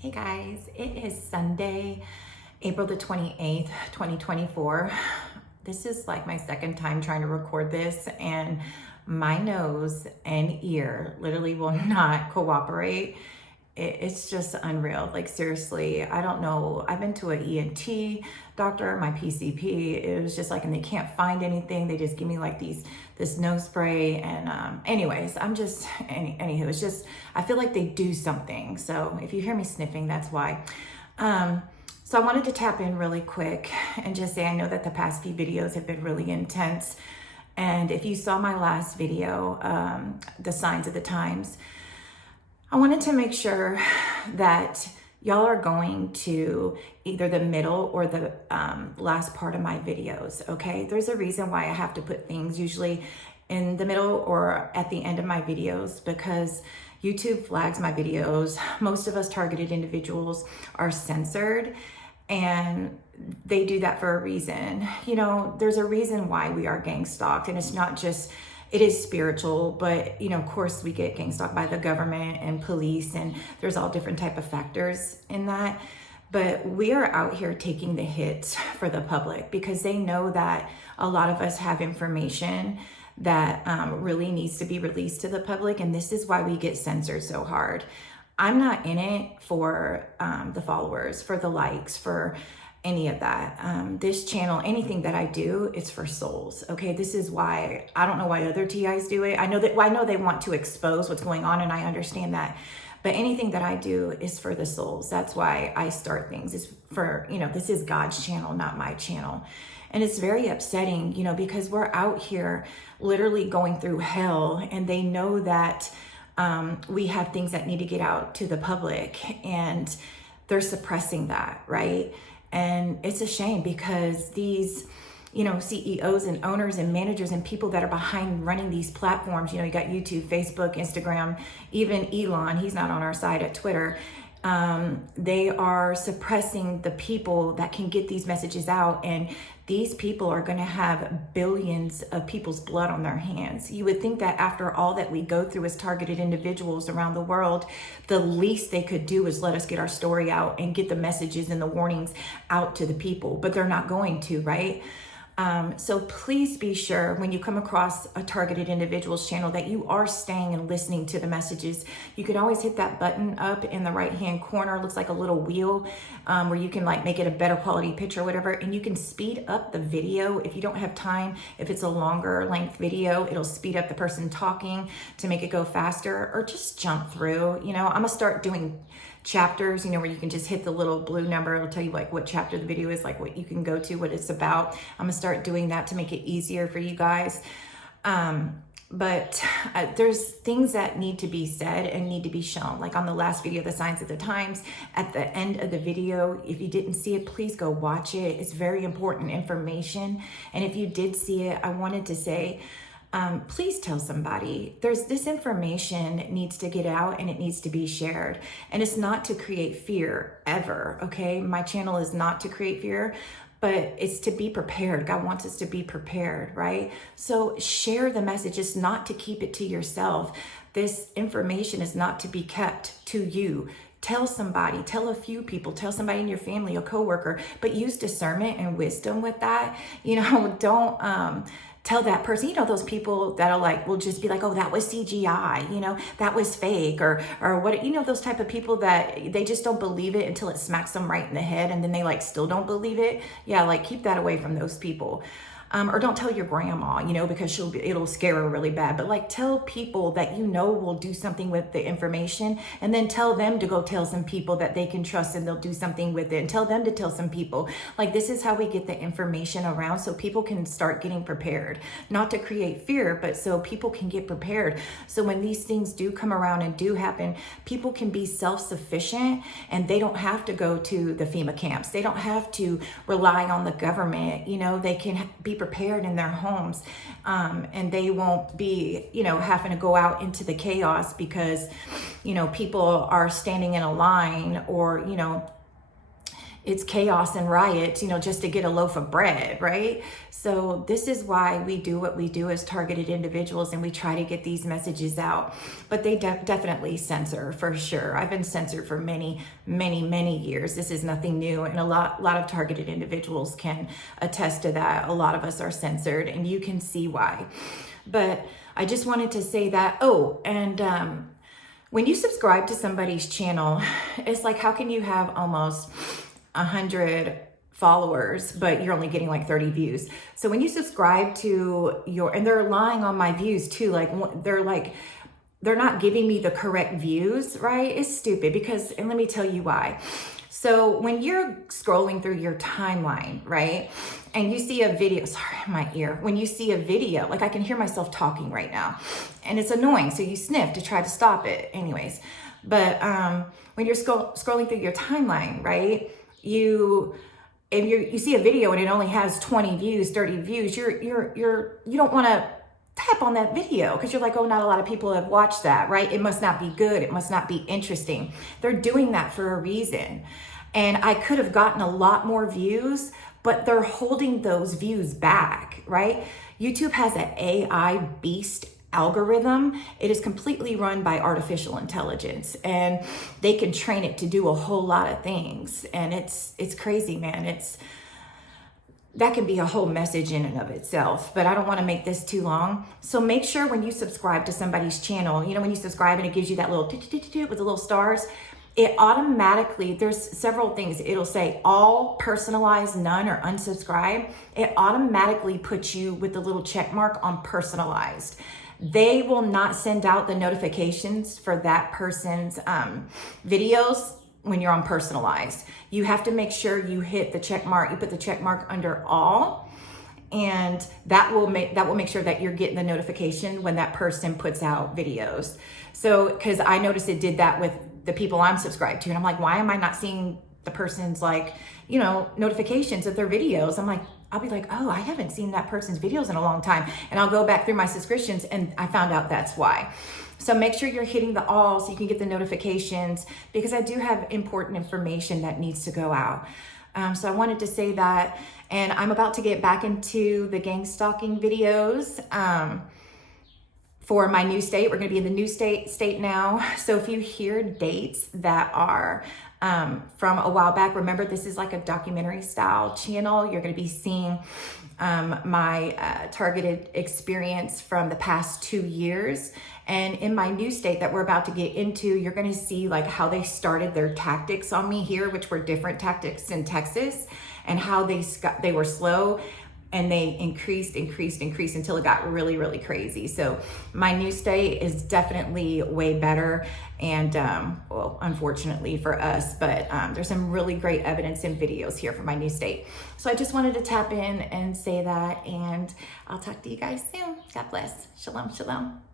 Hey guys, it is Sunday, April the 28th, 2024. This is like my second time trying to record this, and my nose and ear literally will not cooperate. It's just unreal. Like, seriously, I don't know. I've been to an ENT doctor, my PCP. It was just like, and they can't find anything. They just give me like this nose spray. And anyways, anywho, it's just, I feel like they do something. So if you hear me sniffing, that's why. So I wanted to tap in really quick and just say, I know that the past few videos have been really intense. And if you saw my last video, the signs of the times, I wanted to make sure that y'all are going to either the middle or the last part of my videos, okay? There's a reason why I have to put things usually in the middle or at the end of my videos, because YouTube flags my videos. Most of us targeted individuals are censored, and they do that for a reason. You know, there's a reason why we are gang stalked, and it's not just, it is spiritual, but, you know, of course we get gang stalked by the government and police, and there's all different type of factors in that. But we are out here taking the hits for the public because they know that a lot of us have information that really needs to be released to the public. And this is why we get censored so hard. I'm not in it for the followers, for the likes, for any of that. This channel, anything that I do, it's for souls. Okay, this is why I don't know why other TIs do it. I know they want to expose what's going on, and I understand that. But anything that I do is for the souls. That's why I start things. It's for, you know, this is God's channel, not my channel. And it's very upsetting, you know, because we're out here literally going through hell, and they know that we have things that need to get out to the public, and they're suppressing that, right? And it's a shame because these, you know, CEOs and owners and managers and people that are behind running these platforms, you know, you got YouTube, Facebook, Instagram, even Elon, he's not on our side at Twitter. They are suppressing the people that can get these messages out, and these people are going to have billions of people's blood on their hands. You would think that after all that we go through as targeted individuals around the world, the least they could do is let us get our story out and get the messages and the warnings out to the people, but they're not going to, right? So please be sure when you come across a targeted individuals channel that you are staying and listening to the messages. You can always hit that button up in the right hand corner. It looks like a little wheel where you can like make it a better quality picture or whatever, and you can speed up the video if you don't have time. If it's a longer length video, it'll speed up the person talking to make it go faster, or just jump through. You know, I'm gonna start doing chapters, you know, where you can just hit the little blue number. It'll tell you like what chapter the video is, like what you can go to, what it's about. I'm gonna start doing that to make it easier for you guys. But there's things that need to be said and need to be shown. Like on the last video, the signs of the times, at the end of the video, if you didn't see it, please go watch it. It's very important information. And if you did see it, I wanted to say, please tell somebody. This information needs to get out, and it needs to be shared. And it's not to create fear ever, okay? My channel is not to create fear, but it's to be prepared. God wants us to be prepared, right? So share the message. It's not to keep it to yourself. This information is not to be kept to you. Tell somebody, tell a few people, tell somebody in your family, a coworker, but use discernment and wisdom with that. You know, don't tell that person, you know, those people that are like, will just be like, oh, that was CGI, you know, that was fake, or what, you know, those type of people that they just don't believe it until it smacks them right in the head, and then they like still don't believe it. Yeah, like keep that away from those people. Or don't tell your grandma, you know, because it'll scare her really bad. But like tell people that you know will do something with the information, and then tell them to go tell some people that they can trust and they'll do something with it, and tell them to tell some people. Like this is how we get the information around so people can start getting prepared. Not to create fear, but so people can get prepared. So when these things do come around and do happen, people can be self-sufficient, and they don't have to go to the FEMA camps. They don't have to rely on the government. You know, they can be prepared in their homes, and they won't be, you know, having to go out into the chaos because, you know, people are standing in a line, or, you know, it's chaos and riot, just to get a loaf of bread, right? So this is why we do what we do as targeted individuals, and we try to get these messages out. But they definitely censor, for sure. I've been censored for many, many, many years. This is nothing new, and a lot of targeted individuals can attest to that. A lot of us are censored, and you can see why. But I just wanted to say that. Oh, and when you subscribe to somebody's channel, it's like, how can you have almost 100 followers, but you're only getting like 30 views? So when you subscribe to and they're relying on my views too, they're not giving me the correct views, right? It's stupid because, and let me tell you why. So when you're scrolling through your timeline, right, and you see a video, sorry, my ear, when you see a video, like I can hear myself talking right now, and it's annoying, so you sniff to try to stop it anyways. But when you're scrolling through your timeline, right, you see a video and it only has 20 views, 30 views, you don't want to tap on that video because you're like, oh, not a lot of people have watched that, right? It must not be good. It must not be interesting. They're doing that for a reason. And I could have gotten a lot more views, but they're holding those views back, right? YouTube has an AI beast algorithm. It is completely run by artificial intelligence, and they can train it to do a whole lot of things. And it's crazy, man. That can be a whole message in and of itself, but I don't want to make this too long. So make sure when you subscribe to somebody's channel, when you subscribe and it gives you that little with the little stars, it automatically, there's several things. It'll say all, personalized, none, or unsubscribe. It automatically puts you with the little check mark on personalized. They will not send out the notifications for that person's videos when you're on personalized. You have to make sure you hit the check mark. You put the check mark under all, and that will make sure that you're getting the notification when that person puts out videos. So, because I noticed it did that with the people I'm subscribed to, and I'm like, why am I not seeing the person's notifications of their videos? I'll be like, oh, I haven't seen that person's videos in a long time, and I'll go back through my subscriptions, and I found out that's why. So make sure you're hitting the all so you can get the notifications, because I do have important information that needs to go out. So I wanted to say that, and I'm about to get back into the gangstalking videos for my new state. We're going to be in the new state now. So if you hear dates that are from a while back, remember this is like a documentary style channel. You're going to be seeing my targeted experience from the past 2 years. And in my new state that we're about to get into, you're going to see like how they started their tactics on me here, which were different tactics in Texas, and how they were slow, and they increased until it got really, really crazy. So my new state is definitely way better, and well, unfortunately for us, but there's some really great evidence and videos here for my new state. So I just wanted to tap in and say that, and I'll talk to you guys soon. God bless. Shalom, shalom.